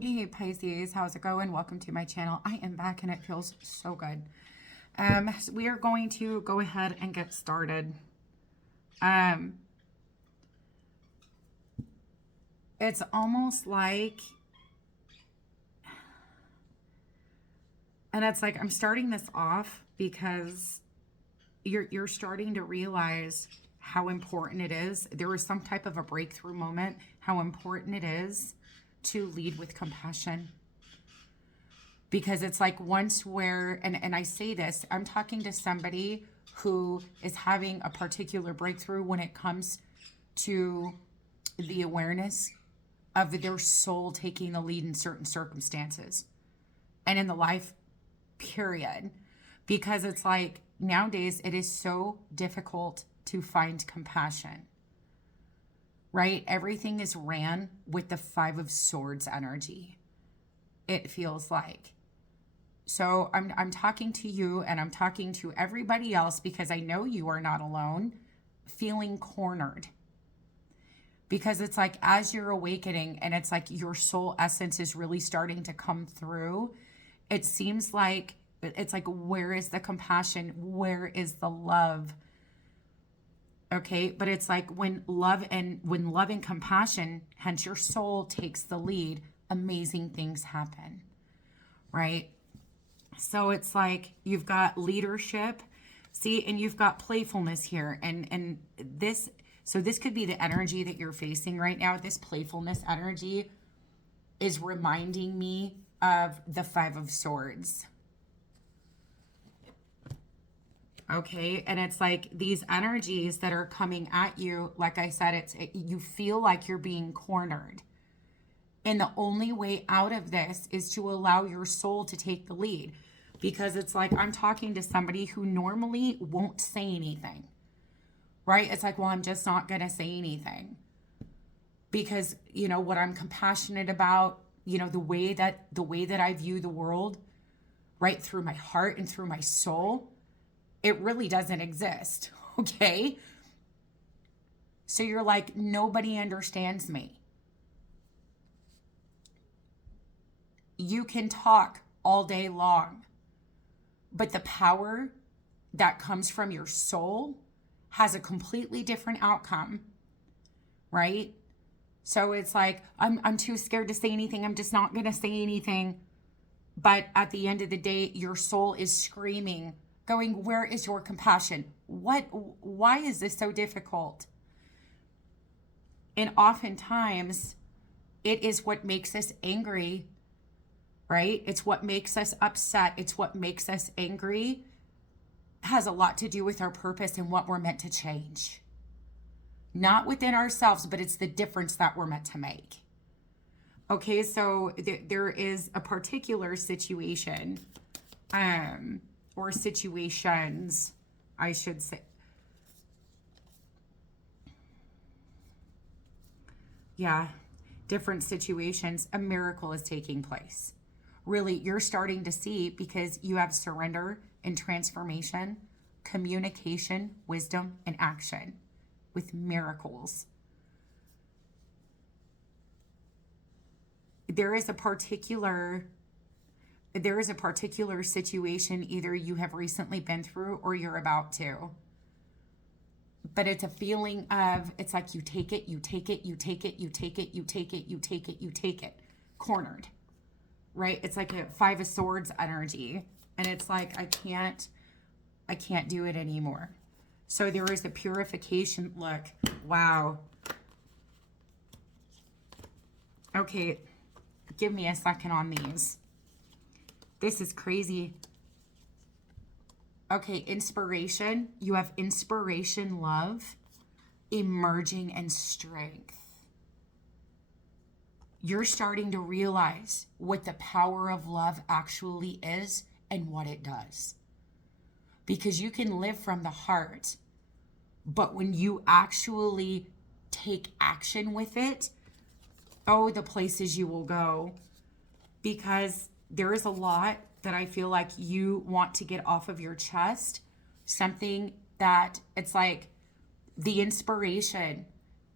Hey Pisces, how's it going? Welcome to my channel. I am back and it feels so good. So we are going to go ahead and get started. Um, it's almost like, and it's like I'm starting this off because you're starting to realize how important it is. There was some type of a breakthrough moment, how important it is to lead with compassion. Because it's like once where, and I say this, I'm talking to somebody who is having a particular breakthrough when it comes to the awareness of their soul taking the lead in certain circumstances and in the life period. Because it's like nowadays it is so difficult to find compassion, right? Everything is ran with the Five of Swords energy, it feels like. So I'm talking to you and I'm talking to everybody else because I know you are not alone feeling cornered. Because it's like as you're awakening and it's like your soul essence is really starting to come through, it seems like it's like, where is the compassion? Where is the love? Okay, but it's like when love and compassion, hence your soul takes the lead, amazing things happen, right? So it's like you've got leadership, see, and you've got playfulness here. And this, so this could be the energy that you're facing right now. This playfulness energy is reminding me of the Five of Swords. Okay, and it's like these energies that are coming at you, like I said, you feel like you're being cornered. And the only way out of this is to allow your soul to take the lead. Because it's like I'm talking to somebody who normally won't say anything, right? It's like, well, I'm just not going to say anything. Because, you know, what I'm compassionate about, you know, the way that I view the world, right, through my heart and through my soul, it really doesn't exist, okay? So you're like, nobody understands me. You can talk all day long, but the power that comes from your soul has a completely different outcome, right? So it's like, I'm too scared to say anything. I'm just not going to say anything. But at the end of the day, your soul is screaming, going, where is your compassion? Why is this so difficult? And oftentimes it is what makes us angry, right? It's what makes us upset. It's what makes us angry. Has a lot to do with our purpose and what we're meant to change. Not within ourselves, but it's the difference that we're meant to make. Okay, so there is a particular situation, or situations, I should say. Yeah, different situations. A miracle is taking place. Really, you're starting to see because you have surrender and transformation, communication, wisdom, and action with miracles. There is a particular situation either you have recently been through or you're about to. But it's a feeling of, it's like you take it, you take it, you take it, you take it, you take it, you take it, you take it, cornered, right? It's like a Five of Swords energy. And it's like, I can't do it anymore. So there is a purification. Look, wow. Okay, give me a second on these. This is crazy. Okay, inspiration. You have inspiration, love, emerging, and strength. You're starting to realize what the power of love actually is and what it does. Because you can live from the heart, but when you actually take action with it, oh, the places you will go. Because there is a lot that I feel like you want to get off of your chest. Something that it's like the inspiration,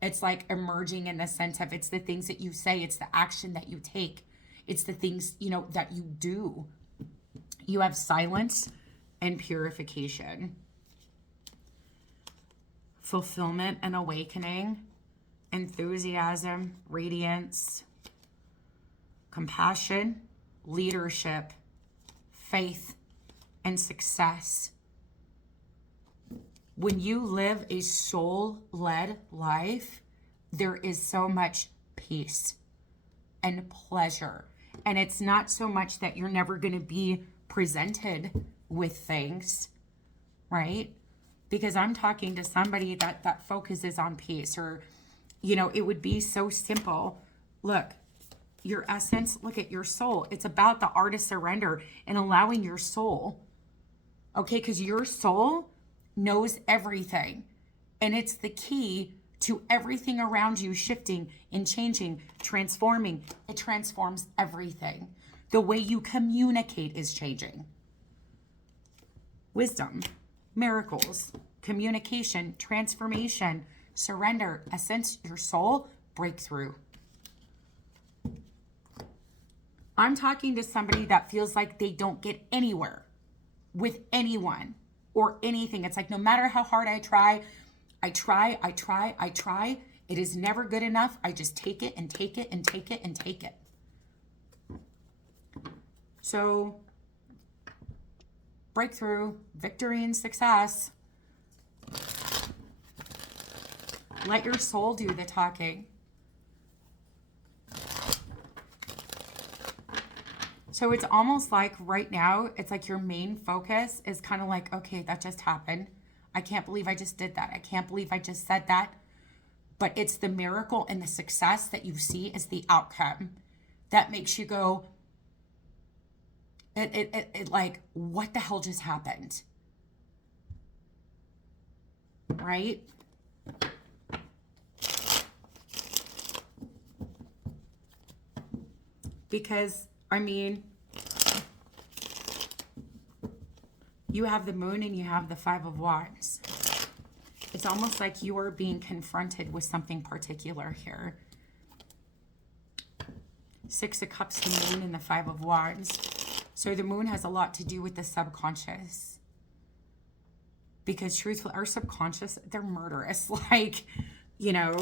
it's like emerging in the sense of it's the things that you say, it's the action that you take. It's the things, you know, that you do. You have silence and purification, fulfillment and awakening, enthusiasm, radiance, compassion, leadership, faith, and success. When you live a soul-led life, there is so much peace and pleasure. And it's not so much that you're never going to be presented with things, right? Because I'm talking to somebody that focuses on peace, or, you know, it would be so simple. Look, your essence, look at your soul. It's about the art of surrender and allowing your soul, okay? Because your soul knows everything. And it's the key to everything around you shifting and changing, transforming. It transforms everything. The way you communicate is changing. Wisdom, miracles, communication, transformation, surrender, essence, your soul, breakthrough. I'm talking to somebody that feels like they don't get anywhere with anyone or anything. It's like, no matter how hard I try, it is never good enough. I just take it and take it and take it and take it. So, breakthrough, victory, and success. Let your soul do the talking. So it's almost like right now, it's like your main focus is kind of like, okay, that just happened. I can't believe I just did that. I can't believe I just said that. But it's the miracle and the success that you see as the outcome that makes you go, it like, what the hell just happened? Right? Because, I mean, you have the moon and you have the 5 of Wands. It's almost like you are being confronted with something particular here. 6 of Cups, the moon, and the 5 of Wands. So the moon has a lot to do with the subconscious. Because truthfully, our subconscious, they're murderous. Like, you know,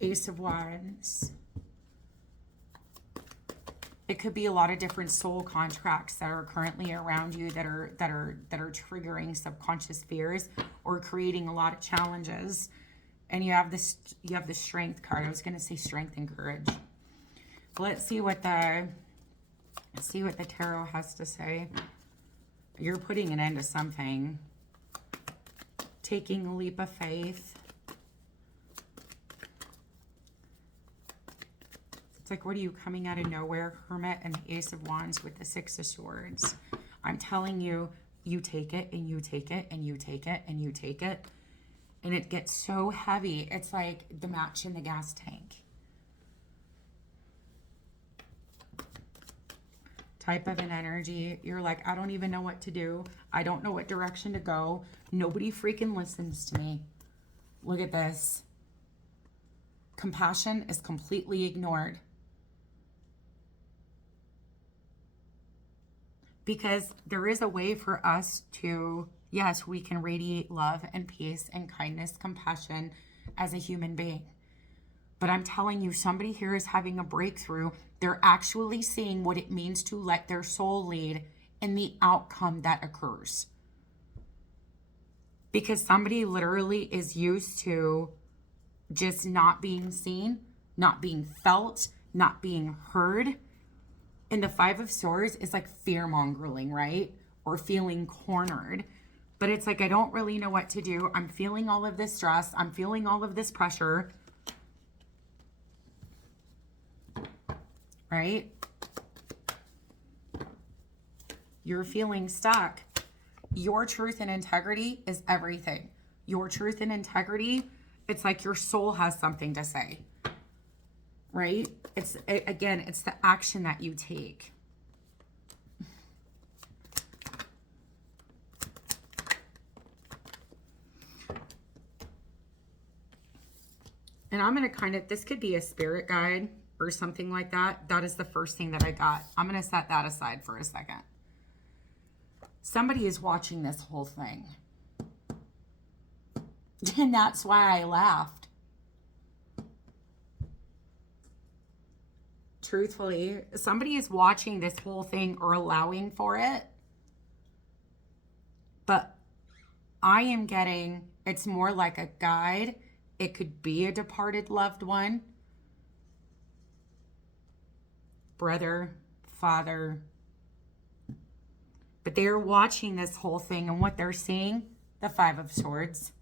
Ace of Wands. It could be a lot of different soul contracts that are currently around you that are triggering subconscious fears or creating a lot of challenges. And you have the Strength card. I was going to say strength and courage. Let's see what the tarot has to say. You're putting an end to something. Taking a leap of faith. It's like, what are you coming out of nowhere? Hermit and the Ace of Wands with the 6 of Swords. I'm telling you, you take it and you take it and you take it and you take it. And it gets so heavy. It's like the match in the gas tank. Type of an energy. You're like, I don't even know what to do. I don't know what direction to go. Nobody freaking listens to me. Look at this. Compassion is completely ignored. Because there is a way for us to, yes, we can radiate love and peace and kindness, compassion as a human being. But I'm telling you, somebody here is having a breakthrough. They're actually seeing what it means to let their soul lead in the outcome that occurs. Because somebody literally is used to just not being seen, not being felt, not being heard. And the 5 of Swords is like fear-mongering, right? Or feeling cornered. But it's like, I don't really know what to do. I'm feeling all of this stress. I'm feeling all of this pressure. Right? You're feeling stuck. Your truth and integrity is everything. Your truth and integrity, it's like your soul has something to say. Right? Again, it's the action that you take. And I'm going to this could be a spirit guide. or something like that. That is the first thing that I got. I'm going to set that aside for a second. Somebody is watching this whole thing. And that's why I laughed. Truthfully, somebody is watching this whole thing or allowing for it. But I am getting, it's more like a guide. It could be a departed loved one, brother, father. But they're watching this whole thing, and what they're seeing, the Five of Swords.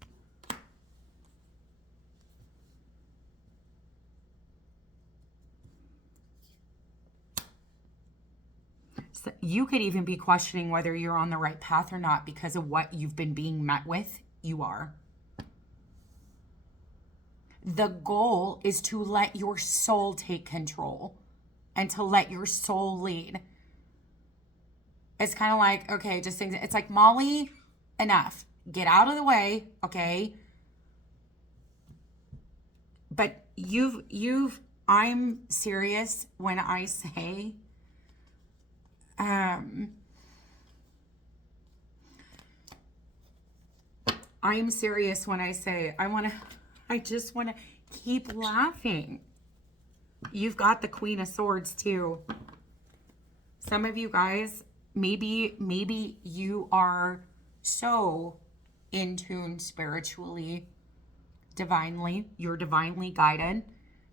So you could even be questioning whether you're on the right path or not because of what you've been being met with. You are. The goal is to let your soul take control and to let your soul lead. It's kind of like, okay, just things. It's like, Molly, enough. Get out of the way, okay? But I'm serious when I say, I'm serious when I say, I just want to keep laughing. You've got the Queen of Swords too. Some of you guys, maybe you are so in tune spiritually, divinely. You're divinely guided.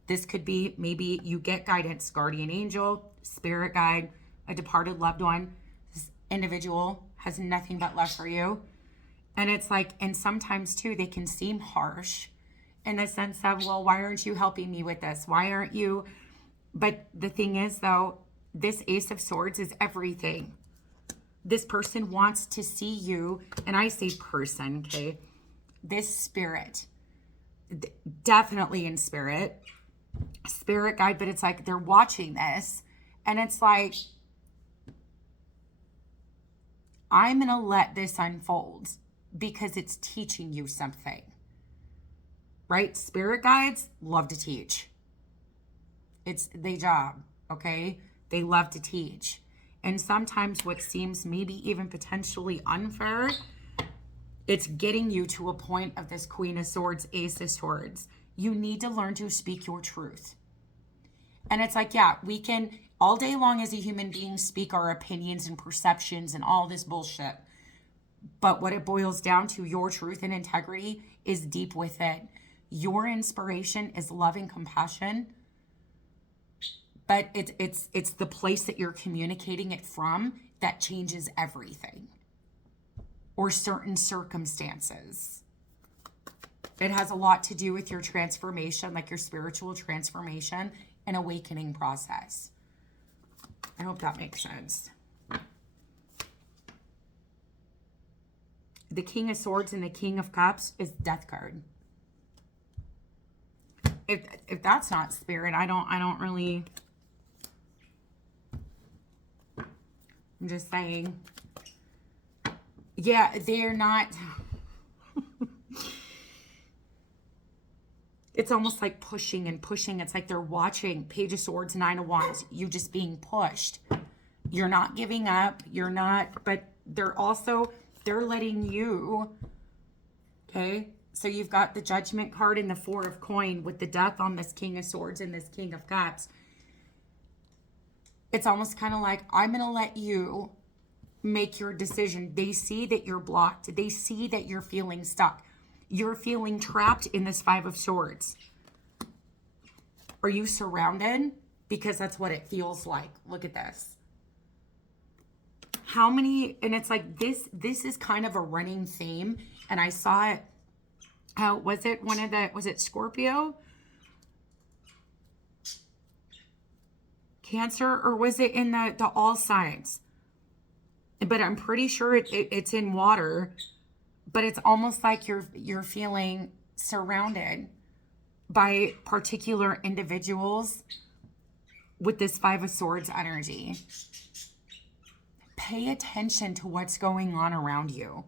This could be maybe you get guidance, guardian angel, spirit guide, a departed loved one. This individual has nothing but love for you. And it's like, and sometimes too, they can seem harsh in the sense of, well, why aren't you helping me with this? Why aren't you? But the thing is, though, this Ace of Swords is everything. This person wants to see you, and I say person, okay? This spirit, definitely in spirit guide, but it's like they're watching this, and it's like, I'm going to let this unfold because it's teaching you something. Right? Spirit guides love to teach. It's their job, okay? They love to teach. And sometimes what seems maybe even potentially unfair, it's getting you to a point of this Queen of Swords, Ace of Swords. You need to learn to speak your truth. And it's like, yeah, we can all day long as a human being speak our opinions and perceptions and all this bullshit. But what it boils down to, your truth and integrity is deep within. Your inspiration is love and compassion. But it's the place that you're communicating it from that changes everything. Or certain circumstances. It has a lot to do with your transformation, like your spiritual transformation and awakening process. I hope that makes sense. The King of Swords and the King of Cups is Death card. If that's not spirit, I don't really. I'm just saying. Yeah, they're not. It's almost like pushing and pushing. It's like they're watching Page of Swords, Nine of Wands. You just being pushed. You're not giving up. You're not, but they're letting you, okay? So you've got the Judgment card and the Four of Coin with the Death on this King of Swords and this King of Cups. It's almost kind of like, I'm going to let you make your decision. They see that you're blocked. They see that you're feeling stuck. You're feeling trapped in this Five of Swords. Are you surrounded? Because that's what it feels like. Look at this. How many, and it's like this is kind of a running theme. And I saw it, was it Scorpio? Cancer, or was it in the all signs? But I'm pretty sure it's in water. But it's almost like you're feeling surrounded by particular individuals with this Five of Swords energy. Pay attention to what's going on around you.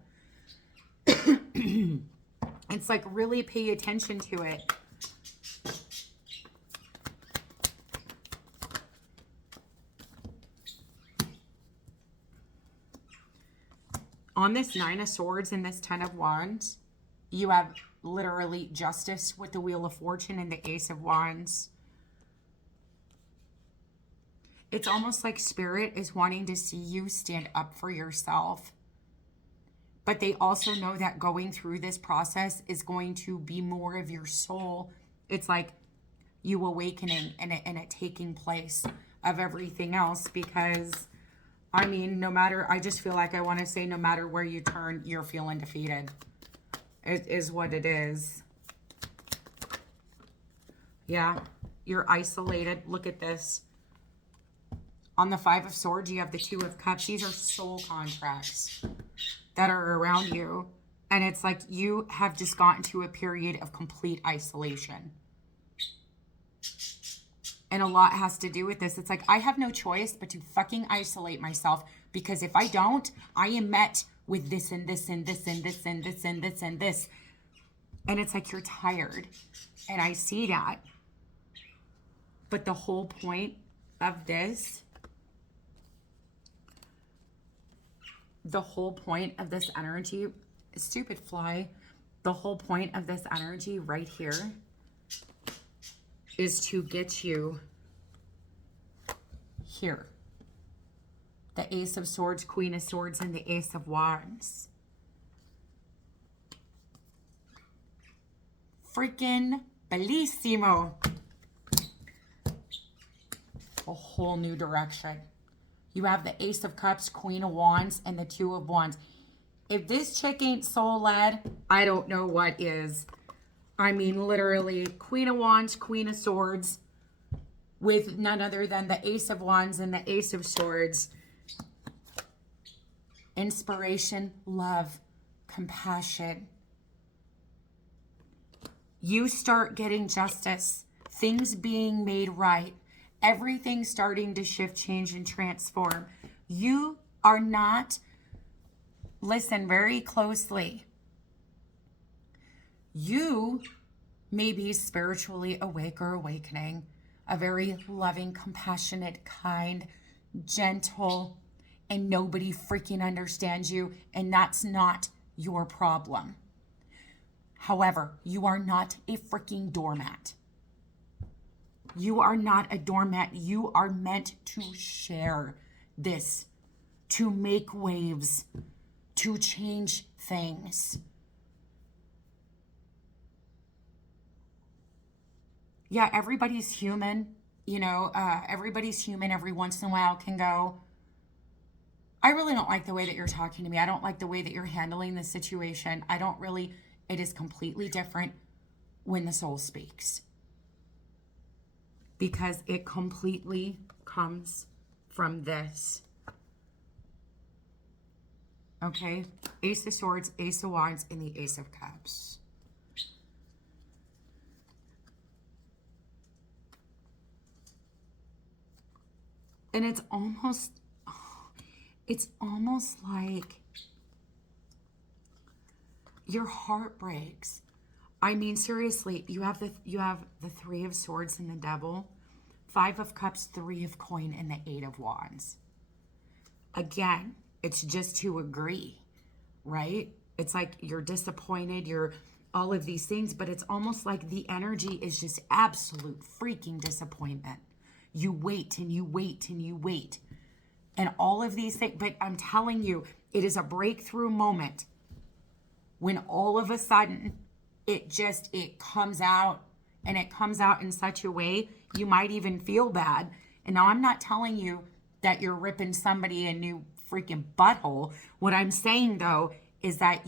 It's like really pay attention to it. On this Nine of Swords and this Ten of Wands, you have literally Justice with the Wheel of Fortune and the Ace of Wands. It's almost like Spirit is wanting to see you stand up for yourself. But they also know that going through this process is going to be more of your soul. It's like you awakening and it taking place of everything else, because I mean, I just feel like I want to say no matter where you turn, you're feeling defeated. It is what it is. Yeah, you're isolated. Look at this. On the Five of Swords, you have the Two of Cups. These are soul contracts that are around you. And it's like you have just gotten to a period of complete isolation. And a lot has to do with this. It's like, I have no choice but to fucking isolate myself, because if I don't, I am met with this and this and this and this and this and this and this. And it's like, you're tired. And I see that. But the whole point of this, energy, stupid fly, the whole point of this energy right here is to get you here. The Ace of Swords, Queen of Swords, and the Ace of Wands. Freaking bellissimo. A whole new direction. You have the Ace of Cups, Queen of Wands, and the Two of Wands. If this chick ain't soul-led, I don't know what is. I mean, literally, Queen of Wands, Queen of Swords, with none other than the Ace of Wands and the Ace of Swords. Inspiration, love, compassion. You start getting justice, things being made right, everything starting to shift, change, and transform. You are not, listen very closely. You may be spiritually awake or awakening, a very loving, compassionate, kind, gentle, and nobody freaking understands you, and that's not your problem. However, you are not a freaking doormat. You are not a doormat. You are meant to share this, to make waves, to change things. Yeah, everybody's human. You know, everybody's human. Every once in a while can go, I really don't like the way that you're talking to me. I don't like the way that you're handling the situation. It is completely different when the soul speaks. Because it completely comes from this. Okay? Ace of Swords, Ace of Wands, and the Ace of Cups. And it's almost like your heart breaks. I mean, seriously, you have the Three of Swords and the Devil, Five of Cups, Three of Coin, and the Eight of Wands. Again, it's just to agree, right? It's like you're disappointed, you're all of these things, but it's almost like the energy is just absolute freaking disappointment. You wait and you wait and you wait. And all of these things, but I'm telling you, it is a breakthrough moment when all of a sudden it comes out, and it comes out in such a way you might even feel bad. And now I'm not telling you that you're ripping somebody a new freaking butthole. What I'm saying though is that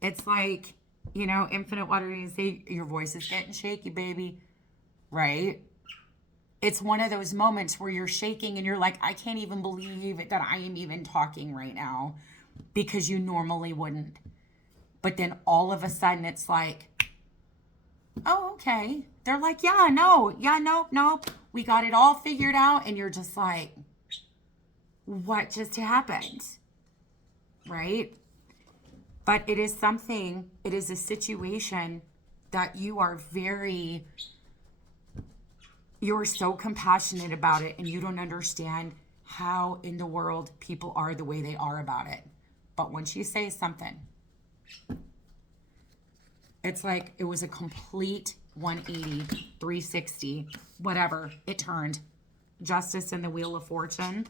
it's like, you know, Infinite Water, you say your voice is getting shaky, baby, right? It's one of those moments where you're shaking and you're like, I can't even believe that I am even talking right now, because you normally wouldn't. But then all of a sudden it's like, oh, okay. They're like, nope. We got it all figured out. And you're just like, what just happened? Right? But it is a situation that you're so compassionate about it, and you don't understand how in the world people are the way they are about it. But when she says something, it's like it was a complete 180, 360, whatever. It turned. Justice and the Wheel of Fortune.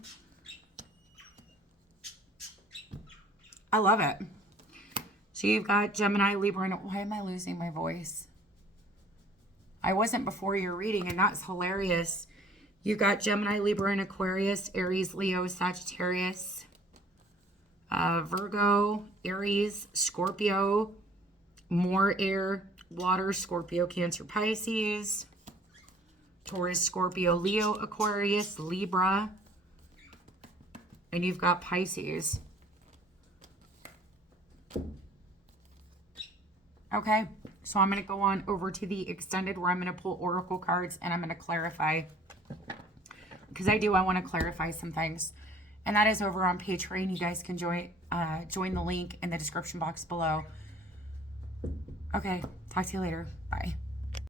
I love it. So you've got Gemini, Libra, and why am I losing my voice? I wasn't before your reading, and that's hilarious. You've got Gemini, Libra, and Aquarius, Aries, Leo, Sagittarius, Virgo, Aries, Scorpio, more air, water, Scorpio, Cancer, Pisces, Taurus, Scorpio, Leo, Aquarius, Libra, and you've got Pisces. Okay, so I'm going to go on over to the extended where I'm going to pull oracle cards and I'm going to clarify, because I want to clarify some things. And that is over on Patreon. You guys can join the link in the description box below. Okay, talk to you later. Bye.